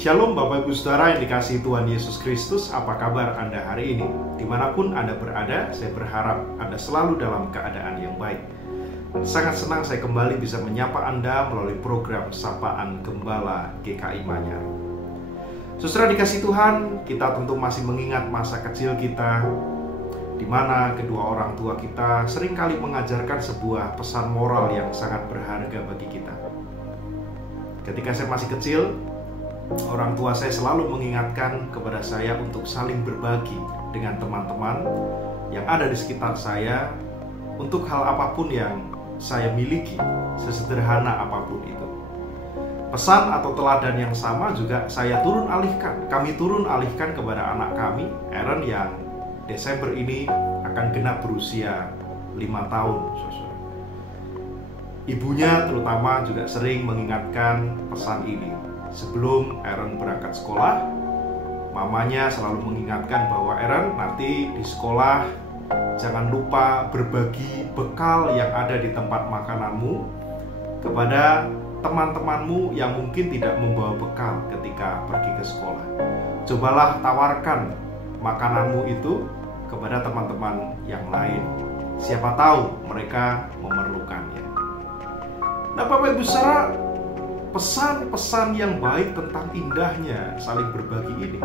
Shalom Bapak Ibu Saudara yang dikasihi Tuhan Yesus Kristus. Apa kabar Anda hari ini? Dimanapun Anda berada, saya berharap Anda selalu dalam keadaan yang baik. Dan sangat senang saya kembali bisa menyapa Anda melalui program Sapaan Gembala GKI Manyar. Saudara dikasihi Tuhan, kita tentu masih mengingat masa kecil kita, di mana kedua orang tua kita seringkali mengajarkan sebuah pesan moral yang sangat berharga bagi kita. Ketika saya masih kecil, orang tua saya selalu mengingatkan kepada saya untuk saling berbagi dengan teman-teman yang ada di sekitar saya untuk hal apapun yang saya miliki, sesederhana apapun itu. Pesan atau teladan yang sama juga kami turun alihkan kepada anak kami, Aaron, yang Desember ini akan genap berusia 5 tahun. Ibunya terutama juga sering mengingatkan pesan ini. Sebelum Aaron berangkat sekolah, mamanya selalu mengingatkan bahwa Aaron, nanti di sekolah jangan lupa berbagi bekal yang ada di tempat makananmu kepada teman-temanmu yang mungkin tidak membawa bekal ketika pergi ke sekolah. Cobalah tawarkan makananmu itu kepada teman-teman yang lain. Siapa tahu mereka memerlukannya. Nah, Bapak Ibu Saudara, pesan-pesan yang baik tentang indahnya saling berbagi ini,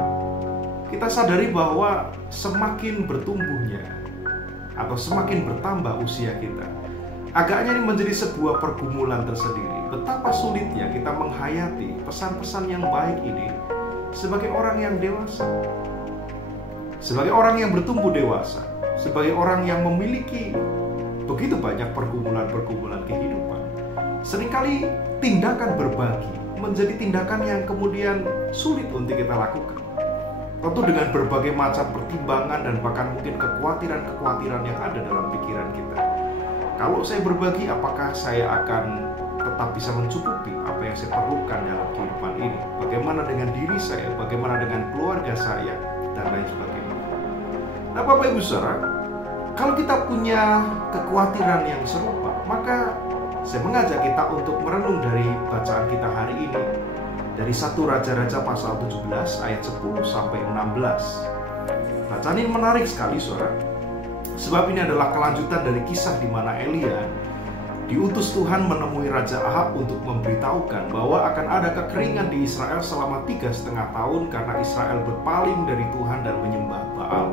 kita sadari bahwa semakin bertumbuhnya atau semakin bertambah usia kita, agaknya ini menjadi sebuah pergumulan tersendiri. Betapa sulitnya kita menghayati pesan-pesan yang baik ini sebagai orang yang dewasa, sebagai orang yang bertumbuh dewasa, sebagai orang yang memiliki begitu banyak pergumulan-pergumulan kehidupan. Seringkali tindakan berbagi menjadi tindakan yang kemudian sulit untuk kita lakukan. Tentu dengan berbagai macam pertimbangan dan bahkan mungkin kekhawatiran-kekhawatiran yang ada dalam pikiran kita. Kalau saya berbagi, apakah saya akan tetap bisa mencukupi apa yang saya perlukan dalam kehidupan ini? Bagaimana dengan diri saya? Bagaimana dengan keluarga saya? Dan lain sebagainya. Nah, Bapak Ibu Saudara, kalau kita punya kekhawatiran yang serupa, maka saya mengajak kita untuk merenung dari bacaan kita hari ini dari 1 Raja-Raja pasal 17 ayat 10 sampai 16. Bacaan ini menarik sekali, Saudara. Sebab ini adalah kelanjutan dari kisah di mana Elia diutus Tuhan menemui Raja Ahab untuk memberitahukan bahwa akan ada kekeringan di Israel selama 3,5 tahun karena Israel berpaling dari Tuhan dan menyembah Baal.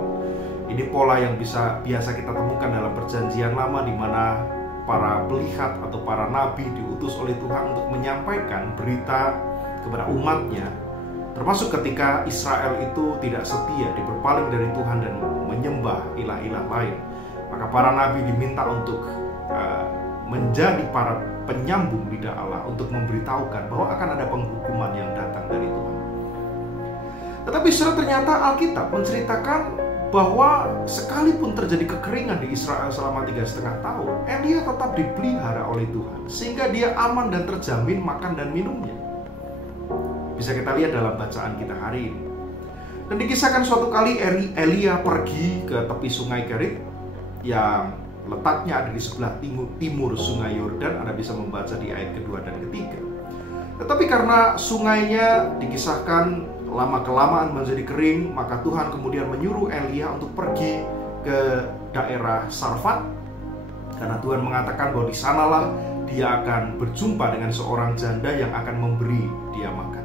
Ini pola yang biasa kita temukan dalam Perjanjian Lama, di mana para pelihat atau para nabi diutus oleh Tuhan untuk menyampaikan berita kepada umatnya, termasuk ketika Israel itu tidak setia, berpaling dari Tuhan dan menyembah ilah-ilah lain. Maka para nabi diminta untuk menjadi para penyambung lidah Allah untuk memberitahukan bahwa akan ada penghukuman yang datang dari Tuhan. Tetapi ternyata Alkitab menceritakan bahwa sekalipun terjadi kekeringan di Israel selama 3,5 tahun, Elia tetap dipelihara oleh Tuhan, sehingga dia aman dan terjamin makan dan minumnya. Bisa kita lihat dalam bacaan kita hari ini. Dan dikisahkan suatu kali Elia pergi ke tepi sungai Kerit yang letaknya ada di sebelah timur sungai Yordan. Anda bisa membaca di ayat kedua dan ketiga. Tetapi karena sungainya dikisahkan lama-kelamaan menjadi kering, maka Tuhan kemudian menyuruh Elia untuk pergi ke daerah Sarfat, karena Tuhan mengatakan bahwa di sanalah dia akan berjumpa dengan seorang janda yang akan memberi dia makan.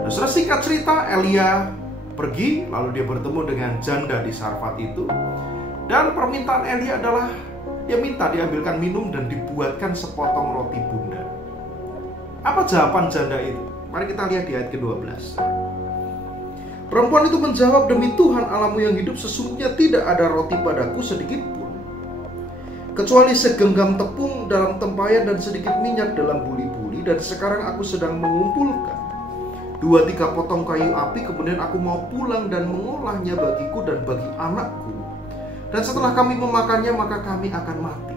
Nah, setelah singkat cerita, Elia pergi, lalu dia bertemu dengan janda di Sarfat itu, dan permintaan Elia adalah dia minta diambilkan minum dan dibuatkan sepotong roti bunda. Apa jawaban janda itu? Mari kita lihat di ayat ke-12. Perempuan itu menjawab, "Demi Tuhan Allahmu yang hidup, sesungguhnya tidak ada roti padaku sedikit pun, kecuali segenggam tepung dalam tempayan dan sedikit minyak dalam buli-buli, dan sekarang aku sedang mengumpulkan 2-3 potong kayu api, kemudian aku mau pulang dan mengolahnya bagiku dan bagi anakku, dan setelah kami memakannya maka kami akan mati."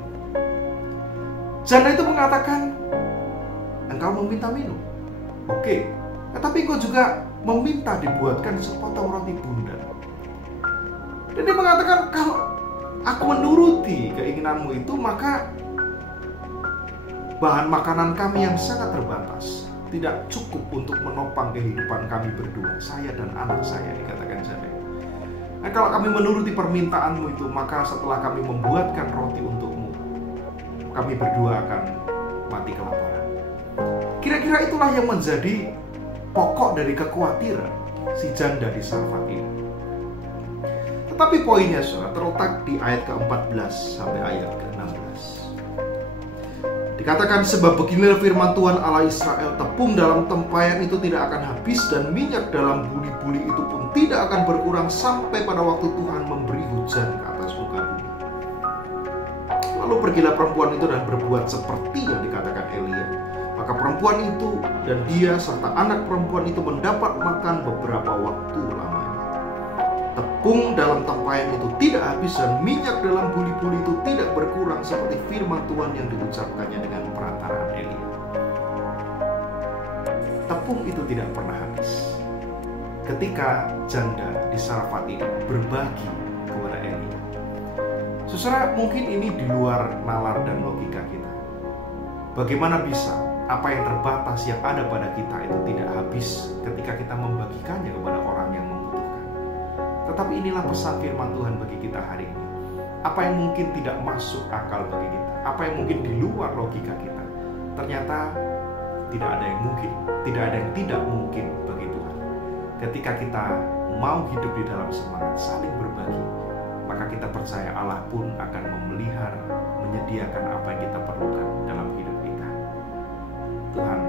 Janda itu mengatakan, "Engkau meminta minum, oke, tetapi engkau juga meminta dibuatkan sepotong roti bunda." Dan dia mengatakan, "Kalau aku menuruti keinginanmu itu, maka bahan makanan kami yang sangat terbatas tidak cukup untuk menopang kehidupan kami berdua, saya dan anak saya, dikatakan janda. Nah, kalau kami menuruti permintaanmu itu, maka setelah kami membuatkan roti untukmu, kami berdua akan mati kelaparan. Kira-kira itulah yang menjadi pokok dari kekhawatiran si janda di Sarfat ini. Tetapi poinnya saudara terletak di ayat ke-14 sampai ayat ke-16. Dikatakan, sebab beginilah firman Tuhan Allah Israel, tepung dalam tempayan itu tidak akan habis, dan minyak dalam buli-buli itu pun tidak akan berkurang sampai pada waktu Tuhan memberi hujan ke atas muka bumi. Lalu pergilah perempuan itu dan berbuat seperti yang dikatakan Elia. Maka perempuan itu dan dia serta anak perempuan itu mendapat makan beberapa waktu lamanya. Tepung dalam tempayan itu tidak habis, dan minyak dalam buli-buli itu tidak berkurang, seperti firman Tuhan yang diucapkannya dengan perantaraan Elia. Tepung itu tidak pernah habis ketika janda di Sarfat ini berbagi kepada Elia. Saudara, mungkin ini di luar nalar dan logika kita. Bagaimana bisa apa yang terbatas yang ada pada kita itu tidak habis ketika kita membagikannya kepada orang yang membutuhkan? Tetapi inilah pesan firman Tuhan bagi kita hari ini. Apa yang mungkin tidak masuk akal bagi kita, apa yang mungkin di luar logika kita, ternyata tidak ada yang mungkin, tidak ada yang tidak mungkin bagi Tuhan. Ketika kita mau hidup di dalam semangat saling berbagi, maka kita percaya Allah pun akan memelihara, menyediakan apa yang kita perlukan dalam hidup kita. Tuhan